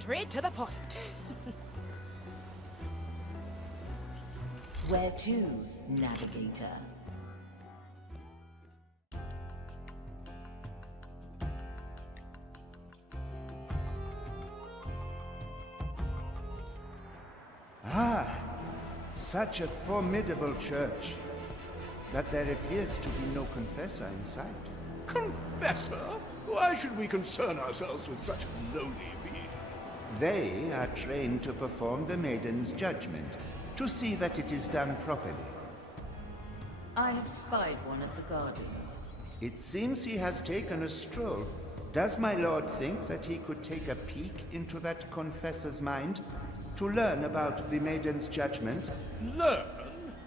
Straight to the point. Where to, navigator? Ah, such a formidable church. But there appears to be no confessor in sight. Confessor? Why should we concern ourselves with such a lowly being? They are trained to perform the Maiden's judgment, to see that it is done properly. I have spied one at the gardens. It seems he has taken a stroll. Does my lord think that he could take a peek into that confessor's mind to learn about the Maiden's judgment? Learn?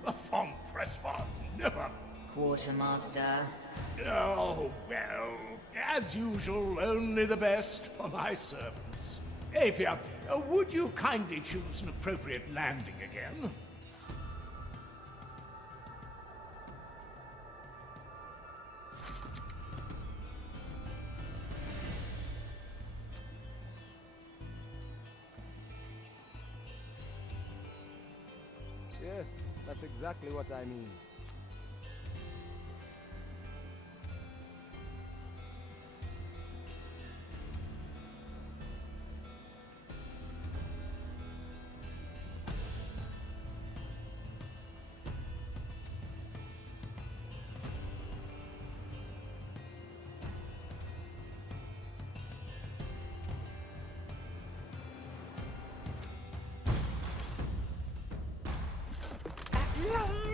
A von Pressfarm, never. Quartermaster. Oh, well, as usual, only the best for my servants. Aphia, would you kindly choose an appropriate landing again? Yes, that's exactly what I mean.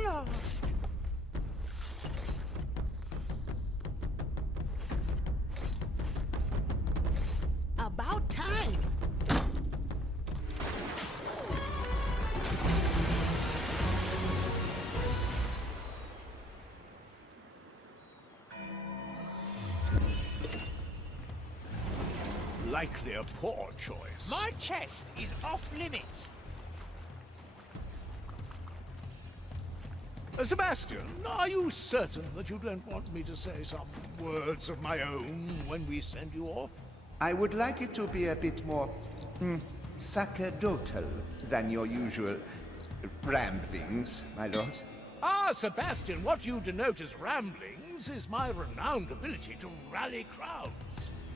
Lost. About time. Likely a poor choice. My chest is off limits. Sebastian, are you certain that you don't want me to say some words of my own when we send you off? I would like it to be a bit more sacerdotal than your usual ramblings, my lord. Ah, Sebastian, what you denote as ramblings is my renowned ability to rally crowds.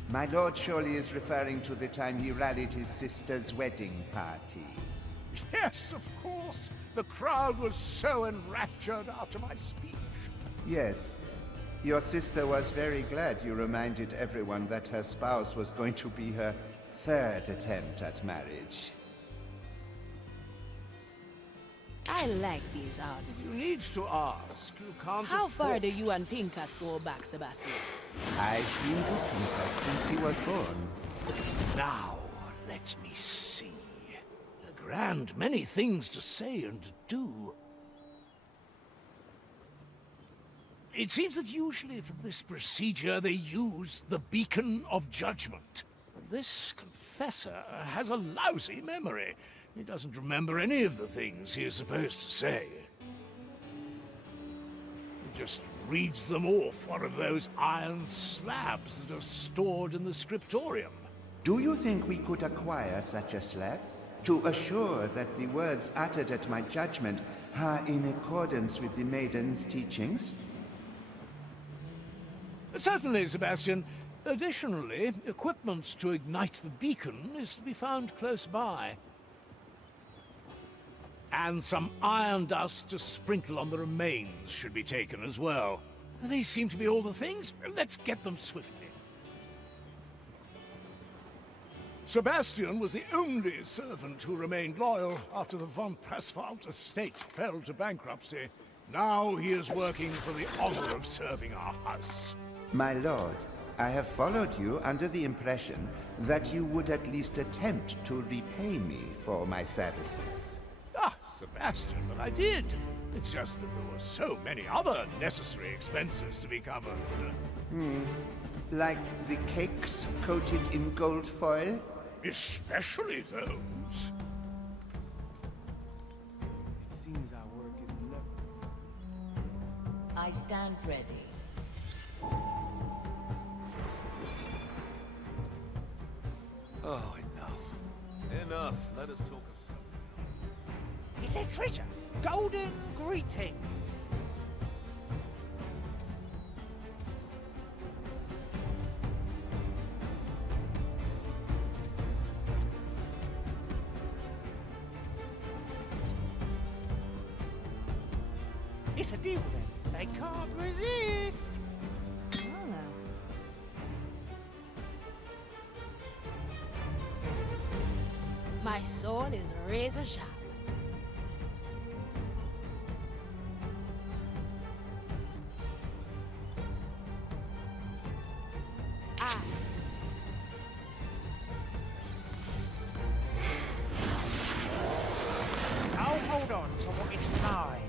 My lord surely is referring to the time he rallied his sister's wedding party. Yes, of course. The crowd was so enraptured after my speech. Yes. Your sister was very glad you reminded everyone that her spouse was going to be her third attempt at marriage. I like these odds. You need to ask. You can't How far afford- do you and Pincus go back, Sebastian? I've seen to Pincus since he was born. Now, let me see. A grand many things to say and do. It seems that usually for this procedure they use the Beacon of Judgment. This confessor has a lousy memory. He doesn't remember any of the things he is supposed to say. He just reads them off one of those iron slabs that are stored in the scriptorium. Do you think we could acquire such a slab? To assure that the words uttered at my judgment are in accordance with the Maiden's teachings? Certainly, Sebastian. Additionally, equipment to ignite the beacon is to be found close by. And some iron dust to sprinkle on the remains should be taken as well. These seem to be all the things. Let's get them swiftly. Sebastian was the only servant who remained loyal after the von Pressfarm estate fell to bankruptcy. Now he is working for the honor of serving our house. My lord, I have followed you under the impression that you would at least attempt to repay me for my services. Ah, Sebastian, but I did. It's just that there were so many other necessary expenses to be covered. Like the cakes coated in gold foil? Especially those. It seems our work is never... I stand ready. Oh, enough. enough. Let us talk of something. It's a treasure. Golden greetings. It's a deal then. They can't resist. Oh, no. My sword is razor sharp. Ah. I'll hold on to what is mine.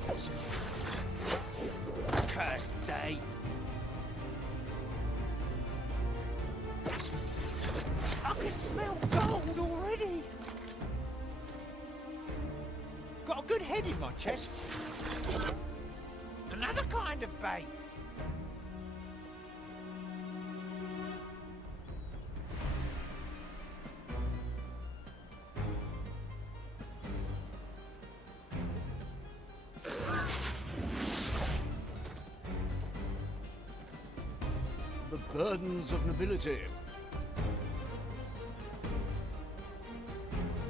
Cursed day. I can smell gold already. Got a good head in my chest. Another kind of bait. The burdens of nobility.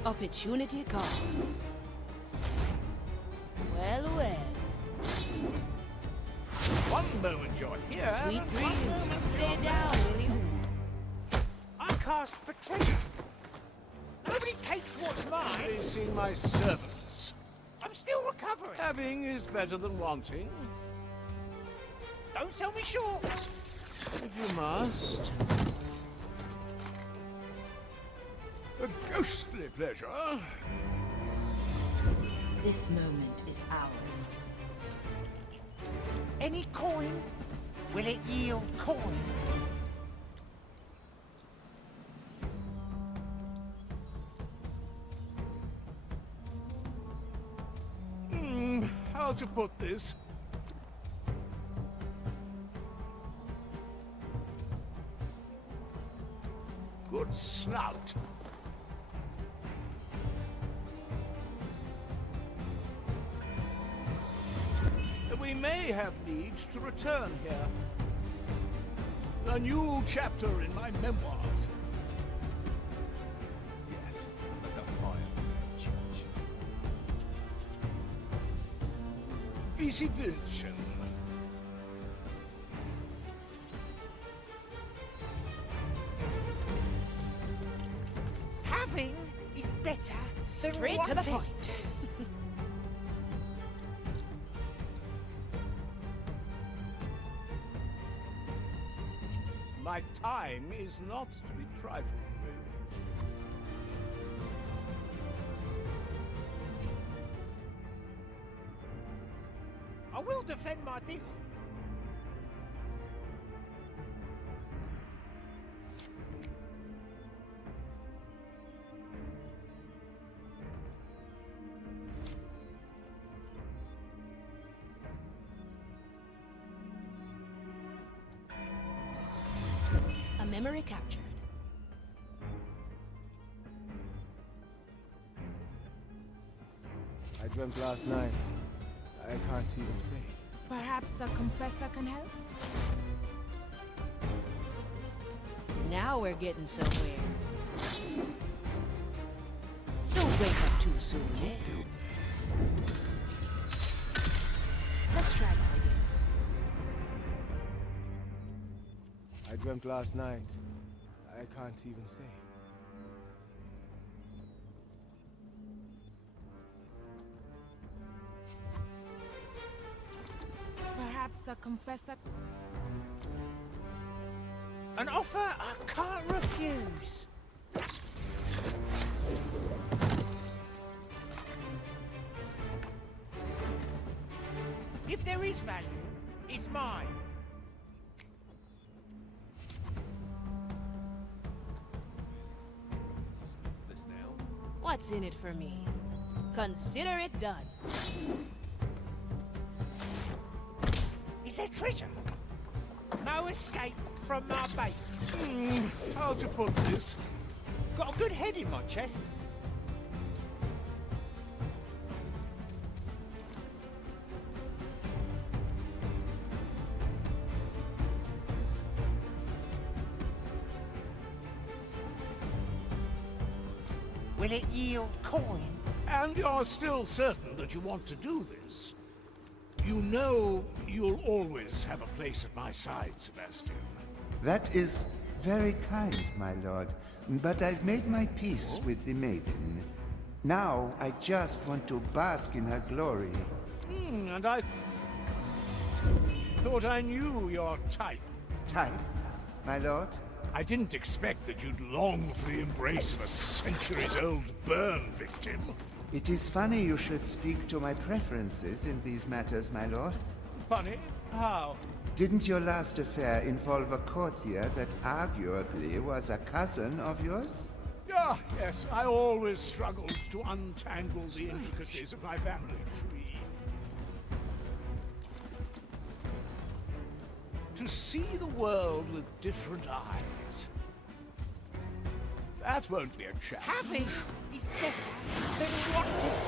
Opportunity calls. Well, well. One moment you're here. Sweet and one dreams. moment Stay you're down, will you? I cast for treasure. Nobody takes what's mine. They see my servants. I'm still recovering. Having is better than wanting, Don't sell me short. if you must. A ghostly pleasure. This moment is ours. Any coin? Will it yield coin? How to put this? Good snout. We may have need to return here. A new chapter in my memoirs. Yes, let the fire burn, Church. Vici Vilchen. Having is better than Straight to the wanting. point. My time is not to be trifled with. I will defend my deal. A memory captured. I dreamt last night. I can't even say. Perhaps a confessor can help? Now we're getting somewhere. Don't wake up too soon, eh? Let's try that again. I dreamt last night. I can't even say. Perhaps a confessor. An offer I can't refuse. If there is value, it's mine. This now. What's in it for me? Consider it done. It's a treasure. No escape from my bait. How to put this? Got a good head in my chest. Will it yield coin? And you're still certain that you want to do this? You know you'll always have a place at my side, Sebastian. That is very kind, my lord. But I've made my peace with the maiden. Now I just want to bask in her glory. And I thought I knew your type. Type, my lord? I didn't expect that you'd long for the embrace of a centuries-old burn victim. It is funny you should speak to my preferences in these matters, my lord. Funny? How? Didn't your last affair involve a courtier that arguably was a cousin of yours? Ah, yes, I always struggled to untangle the intricacies of my family tree. To see the world with different eyes. That won't be a challenge. Having is better than wanting.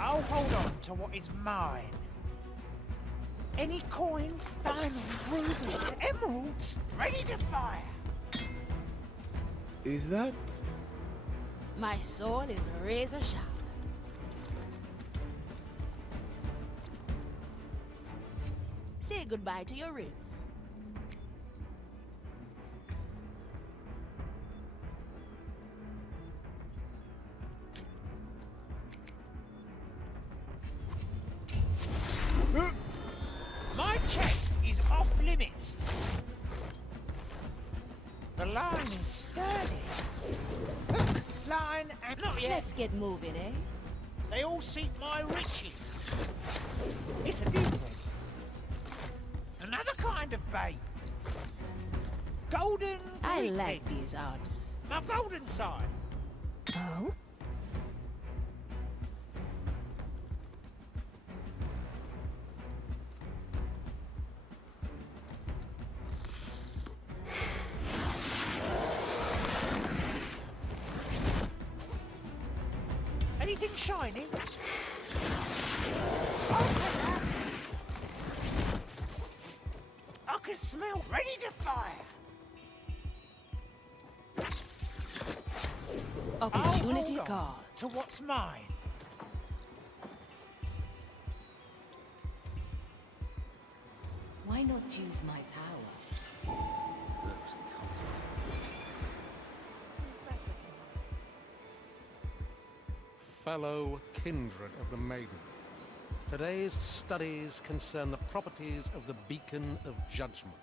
I'll hold on to what is mine. Any coin, diamonds, rubies, emeralds, ready to fire. Is that... My sword is razor sharp. Say goodbye to your ribs. My chest is off limits. The line is sturdy. Line and not yet. Let's get moving, eh? They all seek my riches. It's a difference. Another kind of bait. Golden I greeting. like these odds. My golden side. Oh? Anything shiny? I can smell ready to fire. Opportunity I'll hold on calls. to what's mine. Why not use my power? Those constant. Fellow kindred of the maiden. Today's studies concern the properties of the beacon of judgment.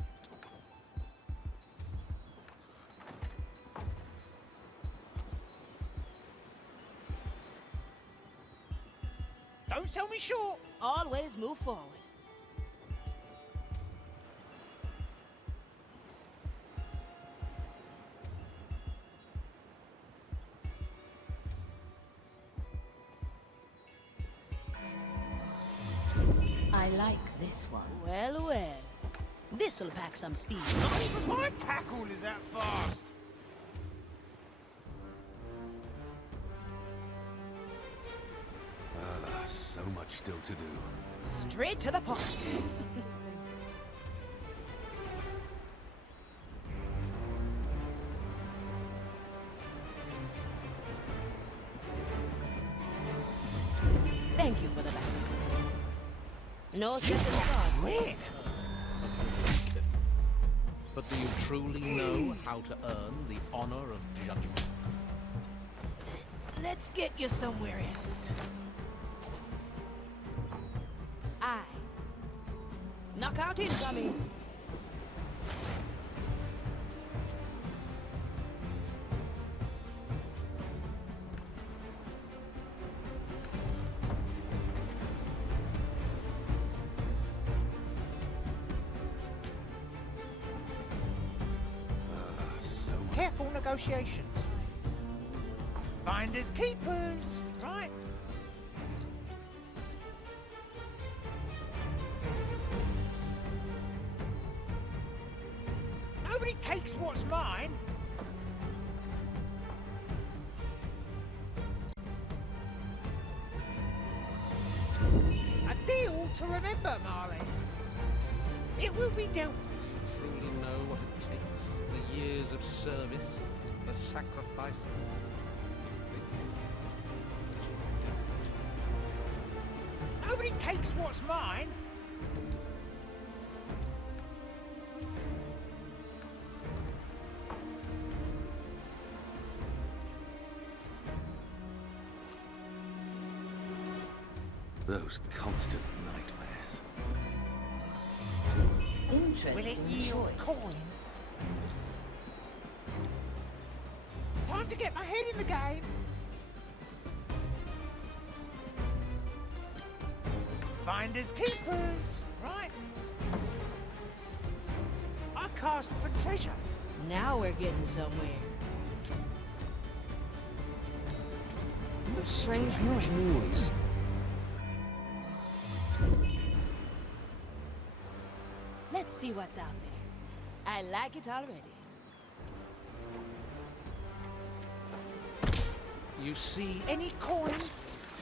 Don't sell me short. Always move forward. I like this one. Well, well. This'll pack some speed. Not even my tackle is that fast. So much still to do. Straight to the point. Thank you for the back. No second thoughts. Red. But do you truly know how to earn the honor of judgment? Let's get you somewhere else. Aye. Knockout incoming. Careful negotiations. Finders keepers, right? Nobody takes what's mine. A deal to remember, Marley. It will be dealt with. Truly know what it takes? The years of service, the sacrifices, Nobody takes what's mine. Those constant nightmares. Will it Interesting yield choice. coin? Time to get my head in the game. Finders keepers, right? I cast for treasure. Now we're getting somewhere. Strange noise. Let's see what's out there. I like it already. You see Any coin?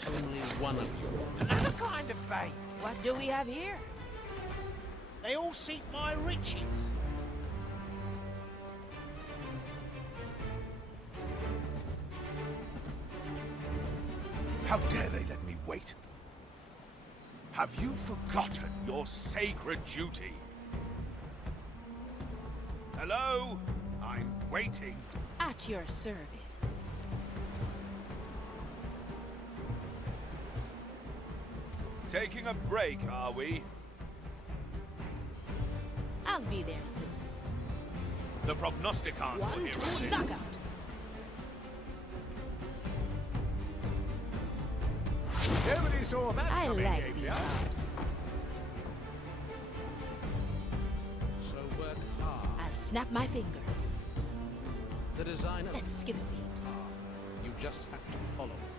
only one of you. Another kind of bait. What do we have here? They all seek my riches. How dare they let me wait? Have you forgotten your sacred duty? Hello? I'm waiting. At your service. Taking a break, are we? I'll be there soon. The prognosticons will hear us. Knockout. Nobody saw that I coming, like gave these ya? hours. So work hard. I'll snap my fingers. The design of Let's skip a beat. you just have to follow it.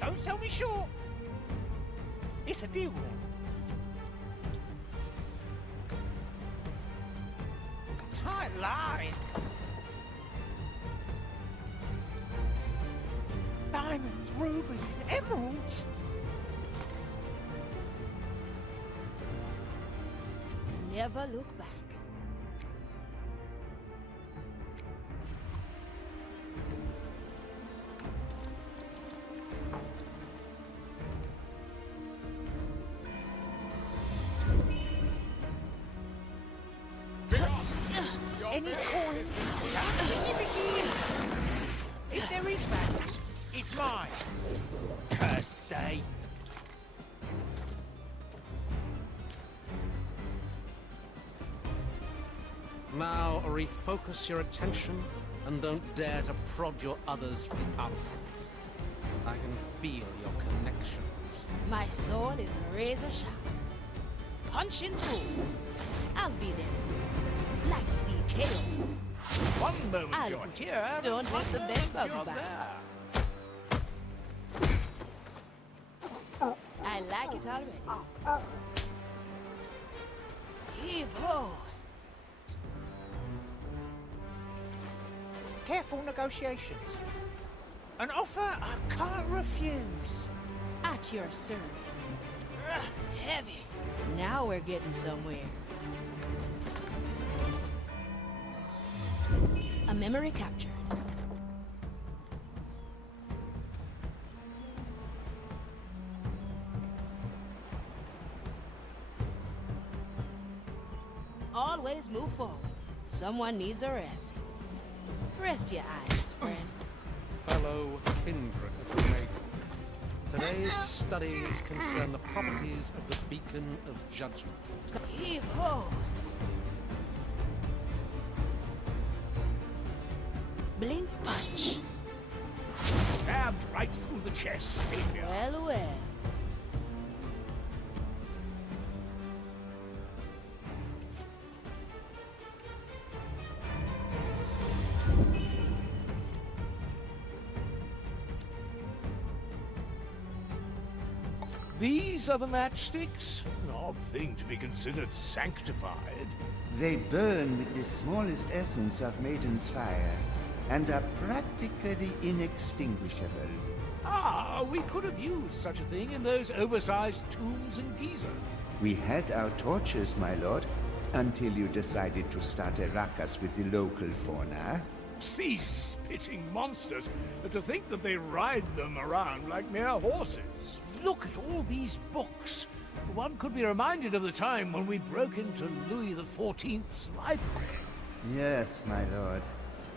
Don't sell me short. It's a deal then. Tight lines. Diamonds, rubies, emeralds. Never look back. Any coin? If there is value, it's mine. Cursed day. Now refocus your attention and don't dare to prod your others for the answers. I can feel your connections. My sword is razor sharp. Punching through. I'll be there soon. Light speed KO. One moment I'll you're put here, stone one with the moment bed bugs you're back. there. I like it already. Heave ho. Careful negotiations. An offer I can't refuse. At your service. Heavy. Now we're getting somewhere. A memory captured. Always move forward. Someone needs a rest. Rest your eyes, friend. Fellow kindred of the maiden. Today's studies concern the properties of the beacon of judgment. Heave ho. Blink punch. Stabbed right through the chest, savior. Well, well. These are the matchsticks? An odd thing to be considered sanctified. They burn with the smallest essence of Maiden's fire, and are practically inextinguishable. Ah, we could have used such a thing in those oversized tombs in Giza. We had our torches, my lord, until you decided to start a ruckus with the local fauna. books, these spitting monsters. To think that they ride them around like mere horses. Look at all these books. One could be reminded of the time when we broke into Louis XIV's library. Yes, my lord.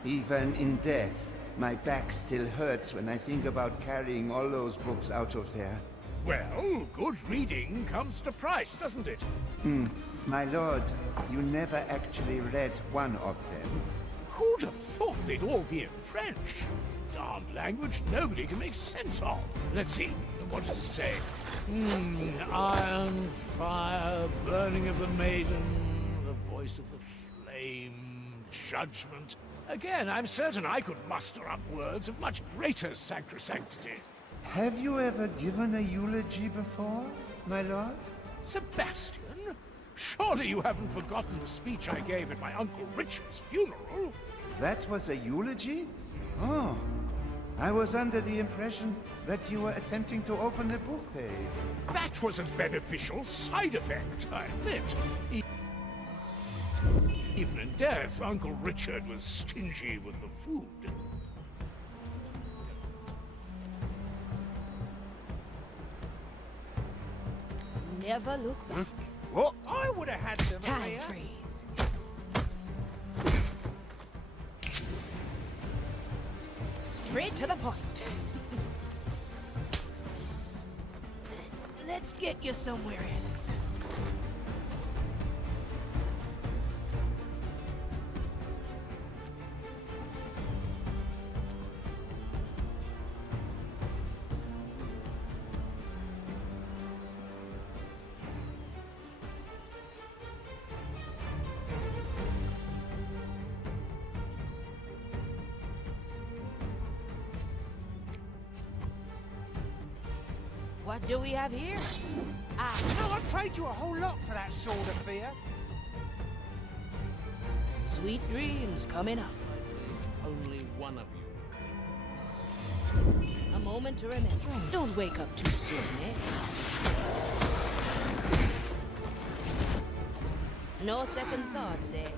Even in death, my back still hurts when I think about carrying all those books out of there. Well, good reading comes to price, doesn't it? My lord, you never actually read one of them. Who'd have thought they'd all be in French? Darned language nobody can make sense of. Let's see, what does it say? Iron, fire, burning of the maiden, the voice of the flame, judgment. Again, I'm certain I could muster up words of much greater sacrosanctity. Have you ever given a eulogy before, my lord? Sebastian? Surely you haven't forgotten the speech I gave at my Uncle Richard's funeral? That was a eulogy? Oh, I was under the impression that you were attempting to open a buffet. That was a beneficial side effect, I admit. Even in death, Uncle Richard was stingy with the food. Never look back. What? I would have had them Time here. freeze. Straight to the point. Let's get you somewhere else. What do we have here? You know, I'd trade you a whole lot for that sword of fear. Sweet dreams coming up. Only one of you. A moment to remember. Don't wake up too soon, eh? No second thoughts, eh?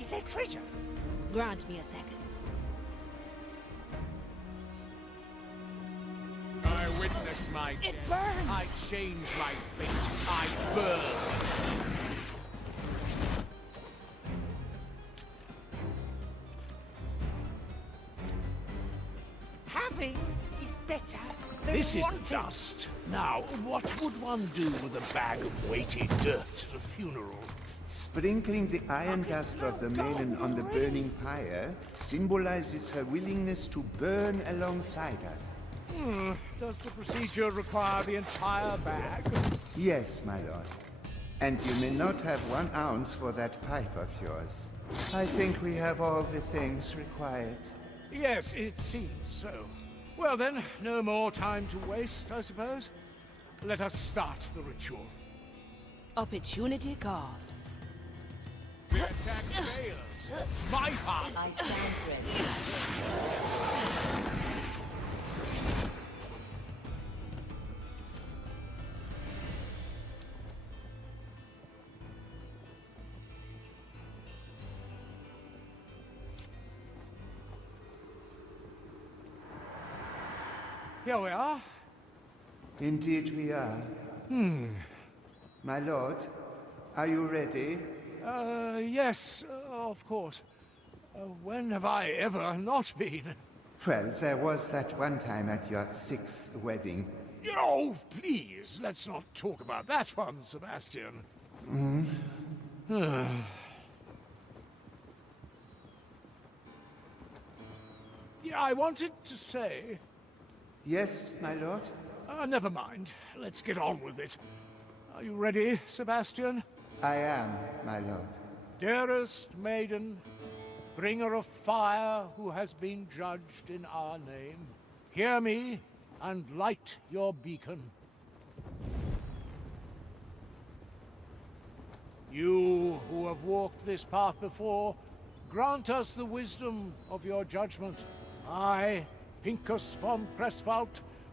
Is there treasure? Grant me a second. I witness my It death. burns! I change my fate. I burn. Having is better than This is wanting. dust. Now, what would one do with a bag of weighty dirt at a funeral? Sprinkling the iron dust of the maiden on the burning pyre symbolizes her willingness to burn alongside us. Does the procedure require the entire bag? Yes, my lord. And you may not have 1 ounce for that pipe of yours. I think we have all the things required. Yes, it seems so. Well then, no more time to waste, I suppose. Let us start the ritual. Opportunity calls. The attack fails. My part. I stand ready. Here we are. Indeed we are. My lord, are you ready? Yes, of course. When have I ever not been? Well, there was that one time at your 6th wedding. Oh, please, let's not talk about that one, Sebastian. Yeah, I wanted to say... Yes, my lord? never mind. Let's get on with it. Are you ready, Sebastian? I am, my lord. Dearest maiden, bringer of fire who has been judged in our name, hear me and light your beacon. You who have walked this path before, grant us the wisdom of your judgment. I, Pincus von Presswald,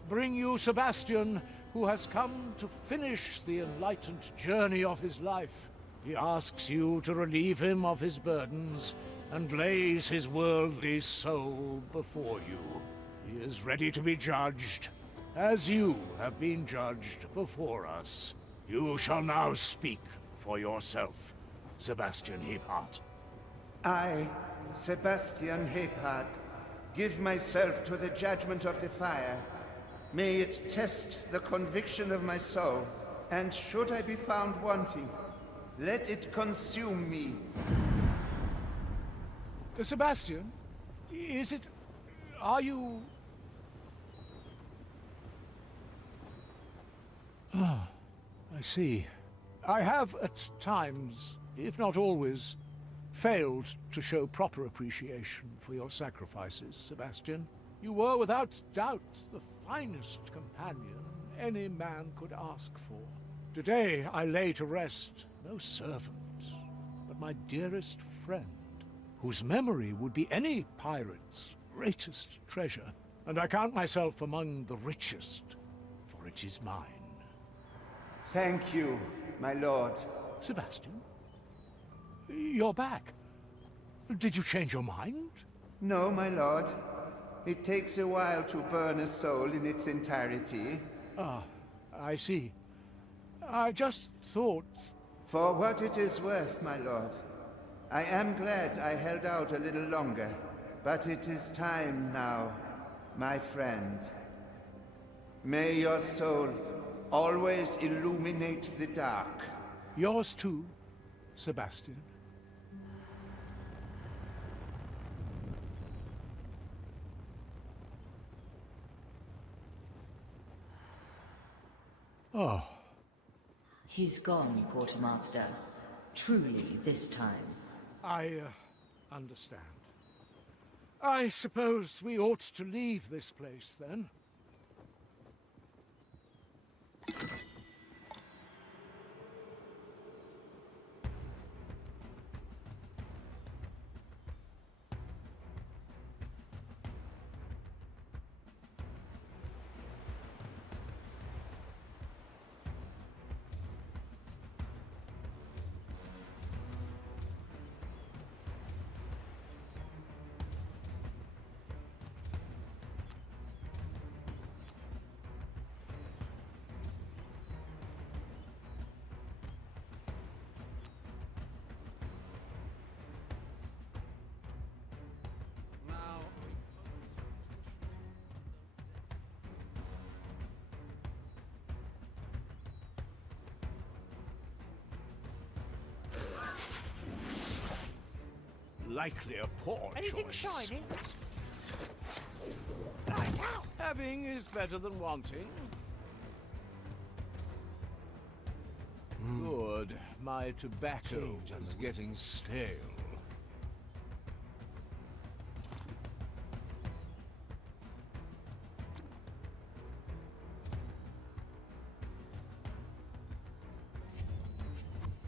bring you Sebastian, who has come to finish the enlightened journey of his life. He asks you to relieve him of his burdens and lays his worldly soul before you. He is ready to be judged, as you have been judged before us. You shall now speak for yourself, Sebastian Heapheart. I, Sebastian Heapheart, give myself to the judgment of the fire. May it test the conviction of my soul, and should I be found wanting, let it consume me. Sebastian, is it... are you... Ah, I see. I have at times, if not always, failed to show proper appreciation for your sacrifices, Sebastian. You were without doubt the finest companion any man could ask for. Today I lay to rest no servant, but my dearest friend, whose memory would be any pirate's greatest treasure, and I count myself among the richest, for it is mine. Thank you, my lord. Sebastian? You're back. Did you change your mind? No, my lord. It takes a while to burn a soul in its entirety. Ah, I see. I just thought... For what it is worth, my lord. I am glad I held out a little longer, but it is time now, my friend. May your soul always illuminate the dark. Yours too, Sebastian. Oh. He's gone, Quartermaster. Truly, this time. I understand. I suppose we ought to leave this place, then. Likely a poor Anything choice. shiny? Nice out. Having is better than wanting. Good. My tobacco is getting stale.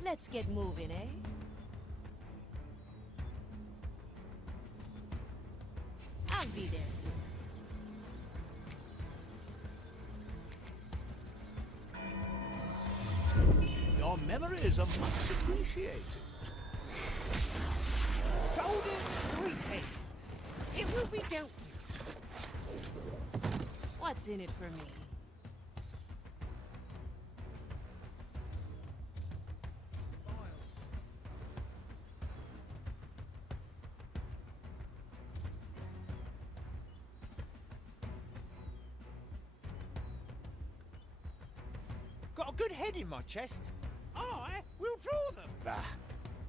Let's get moving, eh? I'll be there soon. Your memories are much appreciated. Golden greetings. It will be dealt with. What's in it for me? Got a good head in my chest. I will draw them. Bah.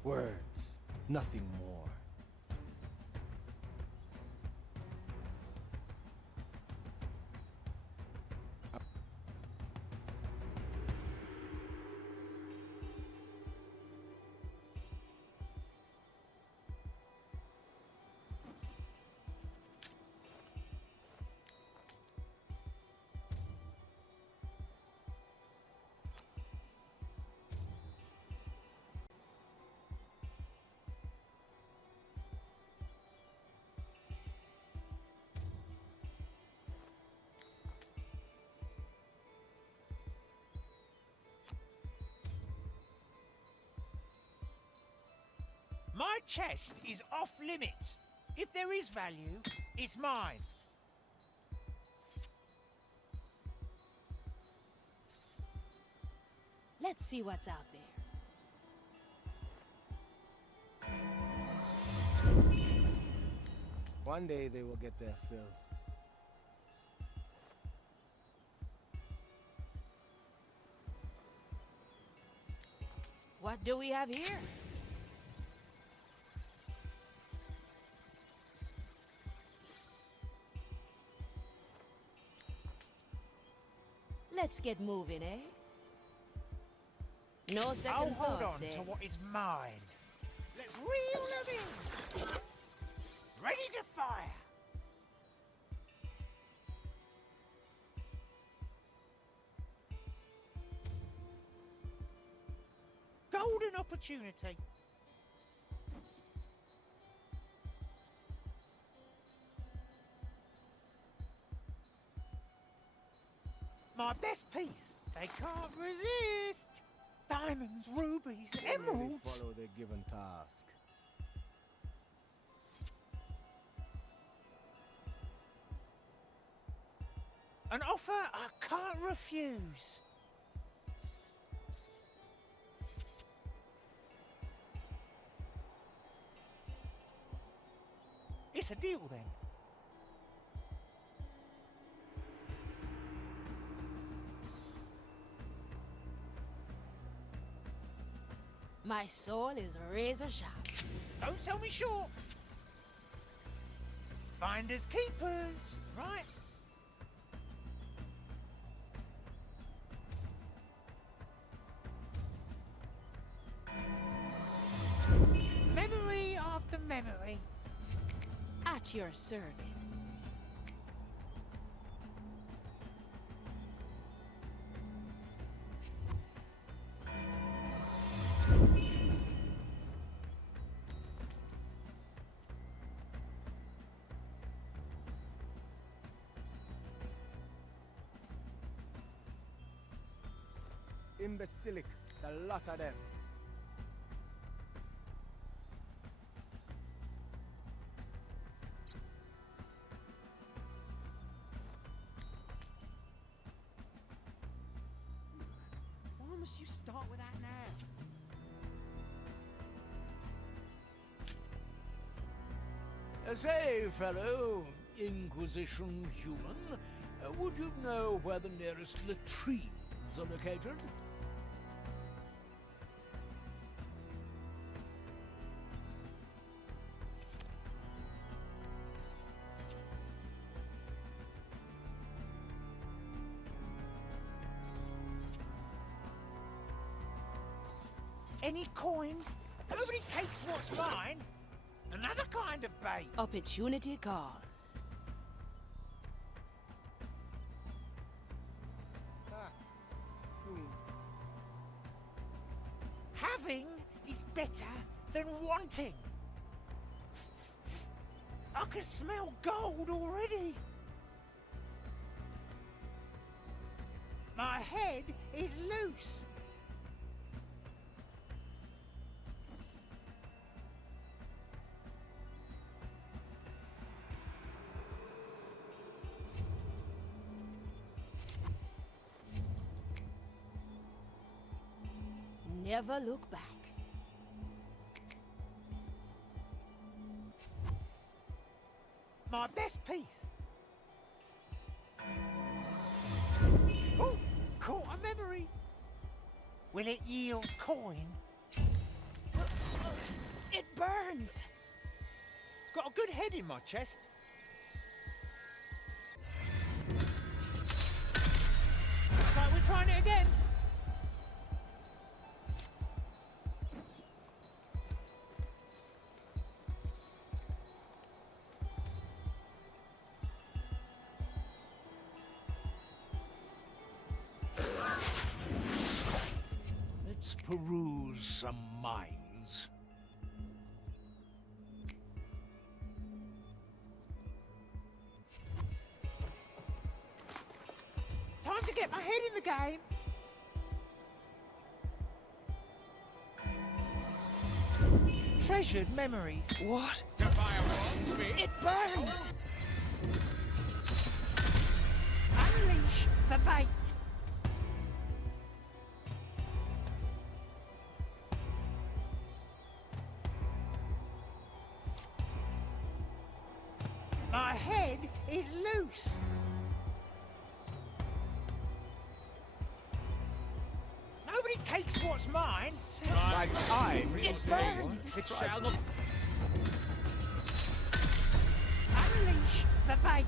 Words. Nothing more. chest is off limits. If there is value, it's mine. Let's see what's out there. One day they will get their fill. What do we have here? Let's get moving, eh? No second I'll hold thoughts, on eh? to what is mine. Let's reel them in. Ready to fire. Golden opportunity. My best piece. They can't resist. Diamonds, rubies, They emeralds. follow their given task. An offer I can't refuse. It's a deal then. My soul is razor sharp. Don't sell me short. Finders keepers, right? Memory after memory. At your service. Imbecilic, the lot of them. Why must you start with that now? Say, fellow Inquisition human, would you know where the nearest latrines are located? Any coin? Nobody takes what's mine. Another kind of bait. Opportunity calls. Soon. Having is better than wanting. I can smell gold already. My head is loose. Never look back. My best piece. Oh, caught a memory. Will it yield coin? It burns! Got a good head in my chest. Looks like we're trying it again. Let's peruse some minds. Time to get my head in the game. treasured memories. What? It burns! Unleash the bait. My head is loose. Nobody takes what's mine. My time It is burns! It shall not. Unleash the bait.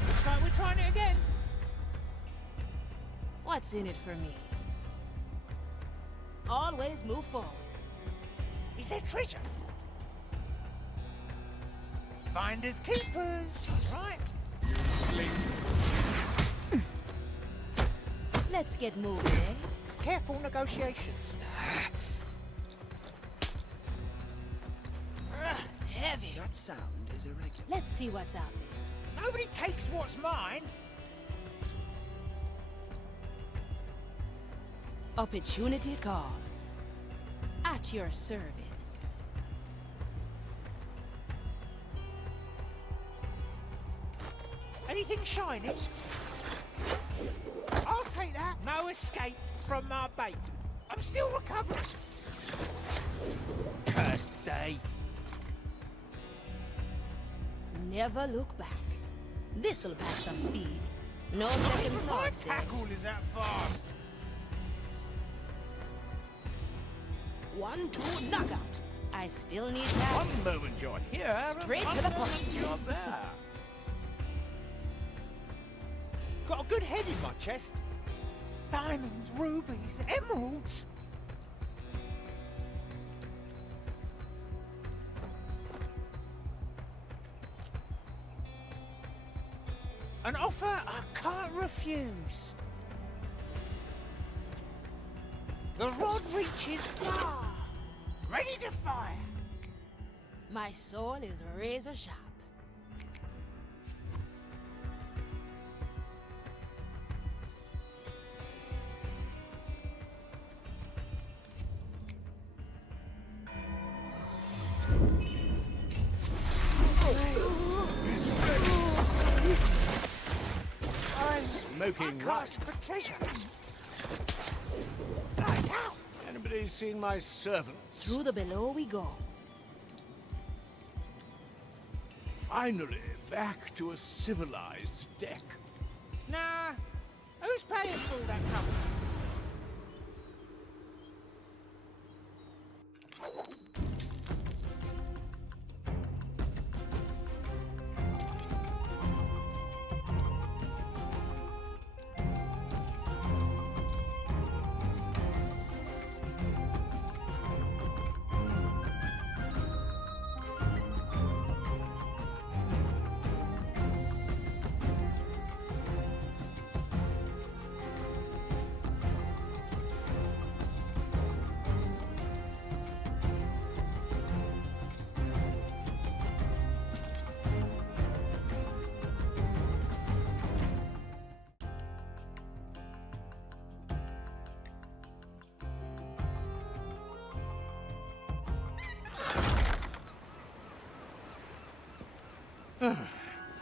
Looks like we're trying it again. What's in it for me? Always move forward. Is there treasure? Finders keepers. Right. Let's get moving, eh? Careful negotiation. Heavy. That sound is irregular. Let's see what's out there. Nobody takes what's mine. Opportunity calls. At your service. Anything shiny? I'll take that. No escape from my bait. I'm still recovering. Cursed day. Never look back. This'll pack some speed. No second My thoughts, eh? tackle is that fast. 1-2 knockout. I still need that. One moment you're here, Straight and to the one moment point. you're there. Got a good head in my chest. Diamonds, rubies, emeralds. An offer I can't refuse. The rod reaches far, ready to fire. My soul is razor sharp. Smoking Cast right. for treasure. Lights out. Anybody seen my servants? Through the below we go. Finally, back to a civilized deck. Nah. Who's paying for all that trouble?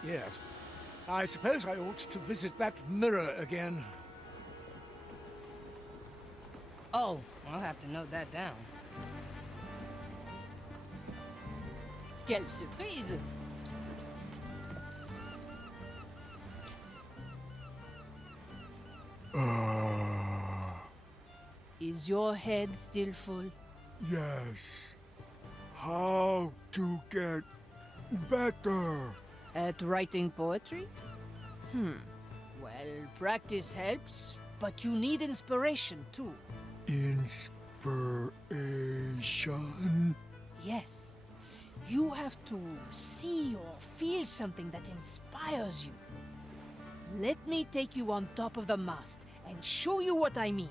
Yes. I suppose I ought to visit that mirror again. Oh, I'll have to note that down. Quelle surprise! Is your head still full? Yes. How to get better? At writing poetry? Well, practice helps, but you need inspiration too. Inspiration? Yes. You have to see or feel something that inspires you. Let me take you on top of the mast and show you what I mean.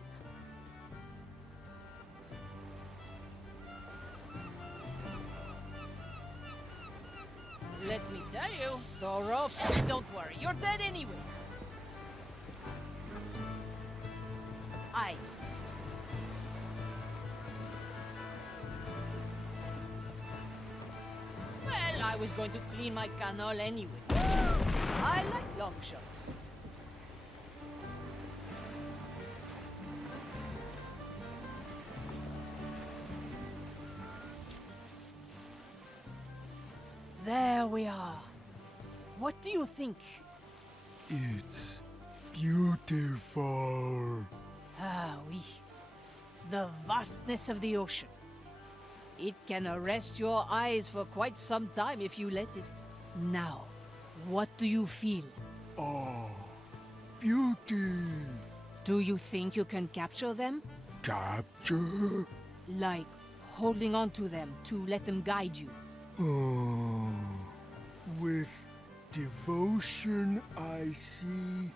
Let me tell you, the rope. Don't worry, you're dead anyway. Aye. Well, I was going to clean my canal anyway. I like long shots. There we are. What do you think? It's beautiful. Ah, oui. The vastness of the ocean. It can arrest your eyes for quite some time if you let it. Now, what do you feel? Oh, beauty. Do you think you can capture them? Capture? Like holding on to them to let them guide you? Oh, with devotion I see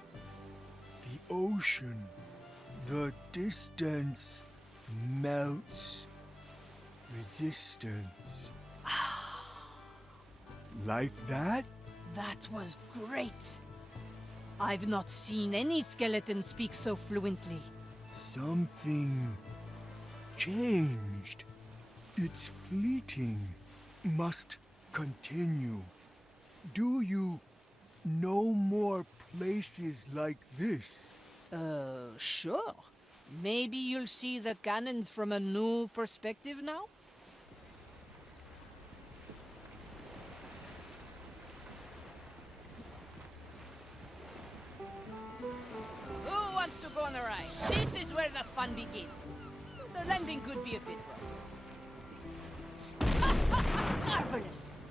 the ocean. The distance melts resistance. Like that? That was great. I've not seen any skeleton speak so fluently. Something changed. It's fleeting. Must continue. Do you know more places like this? Sure. Maybe you'll see the cannons from a new perspective now? Who wants to go on a ride? This is where the fun begins. The landing could be a bit rough. Marvelous!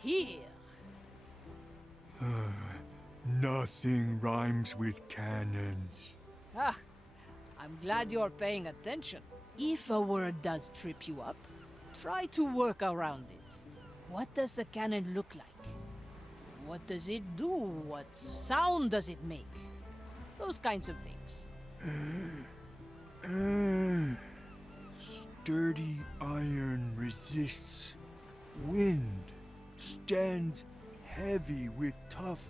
Here. Nothing rhymes with cannons. Ah, I'm glad you're paying attention. If a word does trip you up, try to work around it. What does the cannon look like? What does it do? What sound does it make? Those kinds of things. Sturdy iron resists wind, stands heavy with tough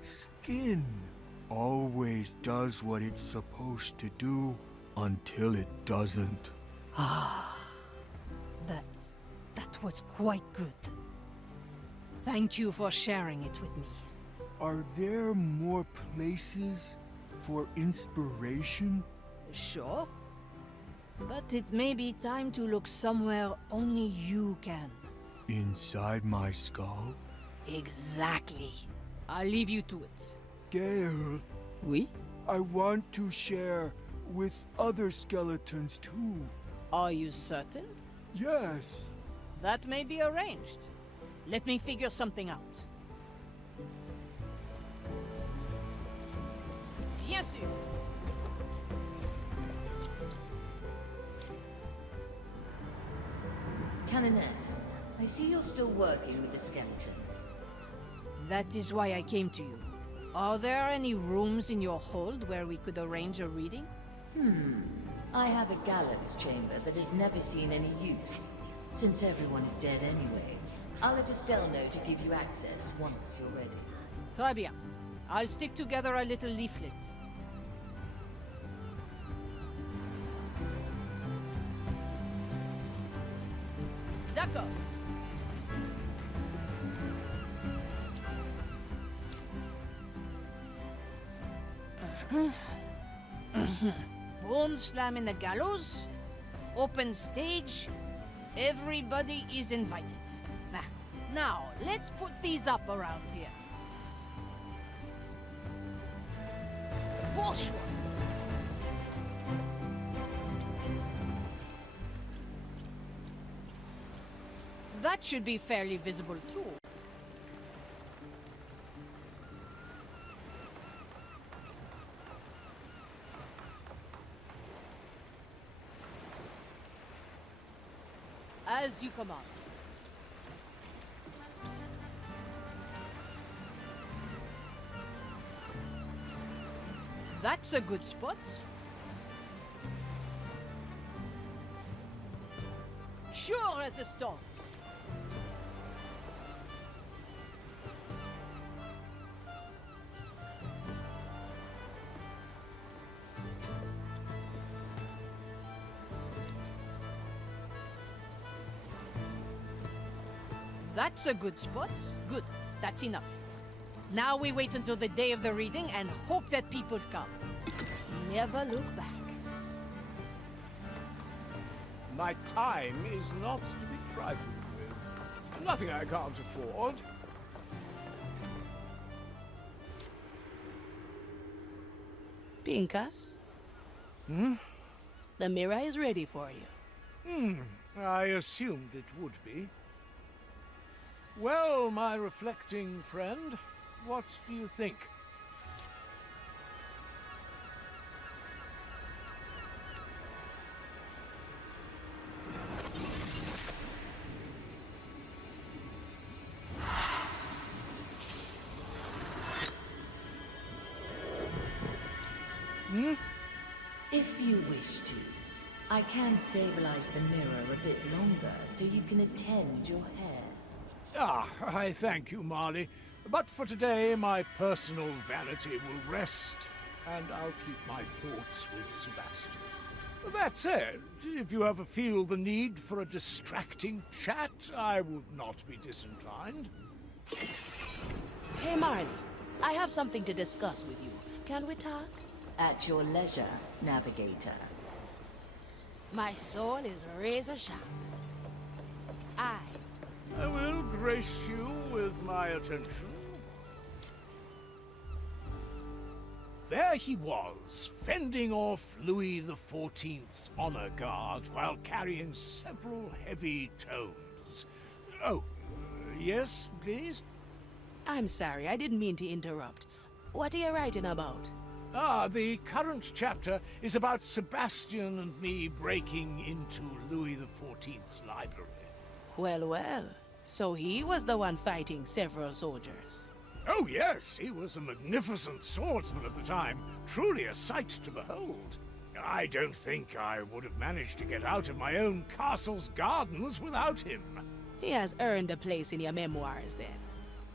skin. Always does what it's supposed to do until it doesn't. That was quite good. Thank you for sharing it with me. Are there more places for inspiration? Sure. But it may be time to look somewhere only you can. Inside my skull? Exactly. I'll leave you to it. Gale, Oui? I want to share with other skeletons too. Are you certain? Yes. That may be arranged. Let me figure something out. Bien sûr. Canoness, I see you're still working with the skeletons. That is why I came to you. Are there any rooms in your hold where we could arrange a reading? I have a gallows chamber that has never seen any use. Since everyone is dead anyway, I'll let Estelle know to give you access once you're ready. Très bien. I'll stick together a little leaflet. D'accord. Bone slam in the gallows. Open stage. Everybody is invited. Now, let's put these up around here. Wash one. That should be fairly visible too. As you command. That's a good spot. Sure as the storms. That's a good spot. Good. That's enough. Now we wait until the day of the reading and hope that people come. Never look back. My time is not to be trifled with. Nothing I can't afford. Pincus? Hmm? The mirror is ready for you. I assumed it would be. Well, my reflecting friend, what do you think? If you wish to, I can stabilize the mirror a bit longer so you can attend your hair. I thank you, Marley. But for today, my personal vanity will rest, and I'll keep my thoughts with Sebastian. That said, if you ever feel the need for a distracting chat, I would not be disinclined. Hey, Marley. I have something to discuss with you. Can we talk? At your leisure, Navigator. My soul is razor sharp. I will grace you with my attention. There he was, fending off Louis XIV's honor guard while carrying several heavy tomes. Oh, yes, please? I'm sorry, I didn't mean to interrupt. What are you writing about? The current chapter is about Sebastian and me breaking into Louis XIV's library. Well, well. So he was the one fighting several soldiers. Oh, yes, he was a magnificent swordsman at the time. Truly a sight to behold. I don't think I would have managed to get out of my own castle's gardens without him. He has earned a place in your memoirs, then.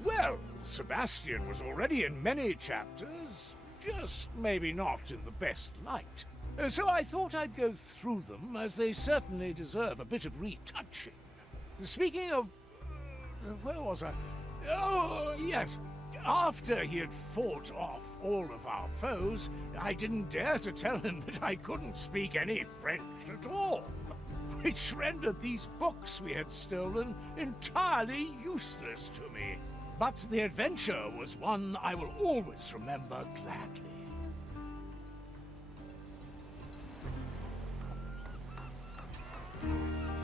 Well, Sebastian was already in many chapters, just maybe not in the best light. So I thought I'd go through them, as they certainly deserve a bit of retouching. Speaking of... where was I? Oh, yes. After he had fought off all of our foes, I didn't dare to tell him that I couldn't speak any French at all, which rendered these books we had stolen entirely useless to me. But the adventure was one I will always remember gladly.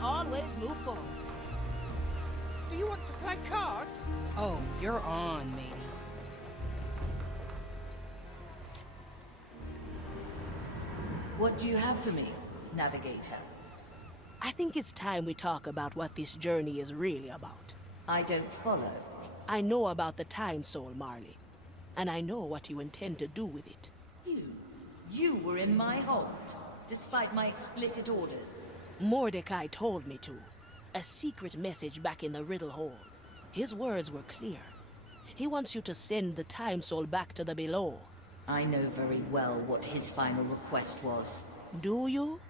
Always move forward. Do you want to play cards? Oh, you're on, matey. What do you have for me, Navigator? I think it's time we talk about what this journey is really about. I don't follow. I know about the Time Soul, Marley. And I know what you intend to do with it. You were in my hold, despite my explicit orders. Mordecai told me to. A secret message back in the Riddle Hole. His words were clear. He wants you to send the Time Soul back to the below. I know very well what his final request was. Do you?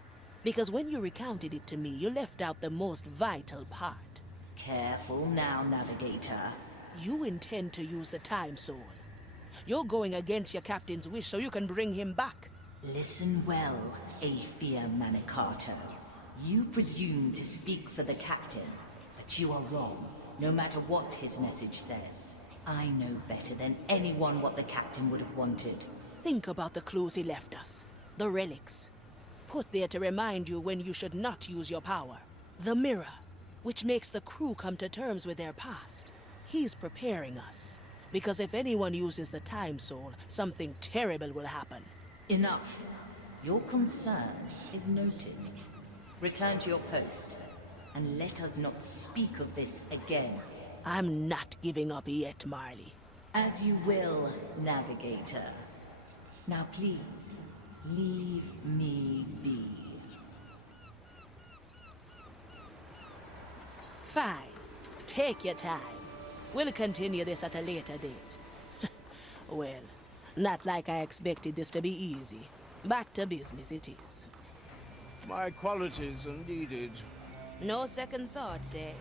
Because when you recounted it to me, you left out the most vital part. Careful now, Navigator. You intend to use the Time Soul. You're going against your captain's wish so you can bring him back. Listen well, Aethia Manicato. You presume to speak for the captain, but you are wrong, no matter what his message says. I know better than anyone what the captain would have wanted. Think about the clues he left us. The relics. Put there to remind you when you should not use your power. The mirror, which makes the crew come to terms with their past. He's preparing us. Because if anyone uses the Time Soul, something terrible will happen. Enough. Your concern is noted. Return to your post, and let us not speak of this again. I'm not giving up yet, Marley. As you will, Navigator. Now please, leave me be. Fine. Take your time. We'll continue this at a later date. Well, not like I expected this to be easy. Back to business it is. My qualities are needed. No second thoughts, eh?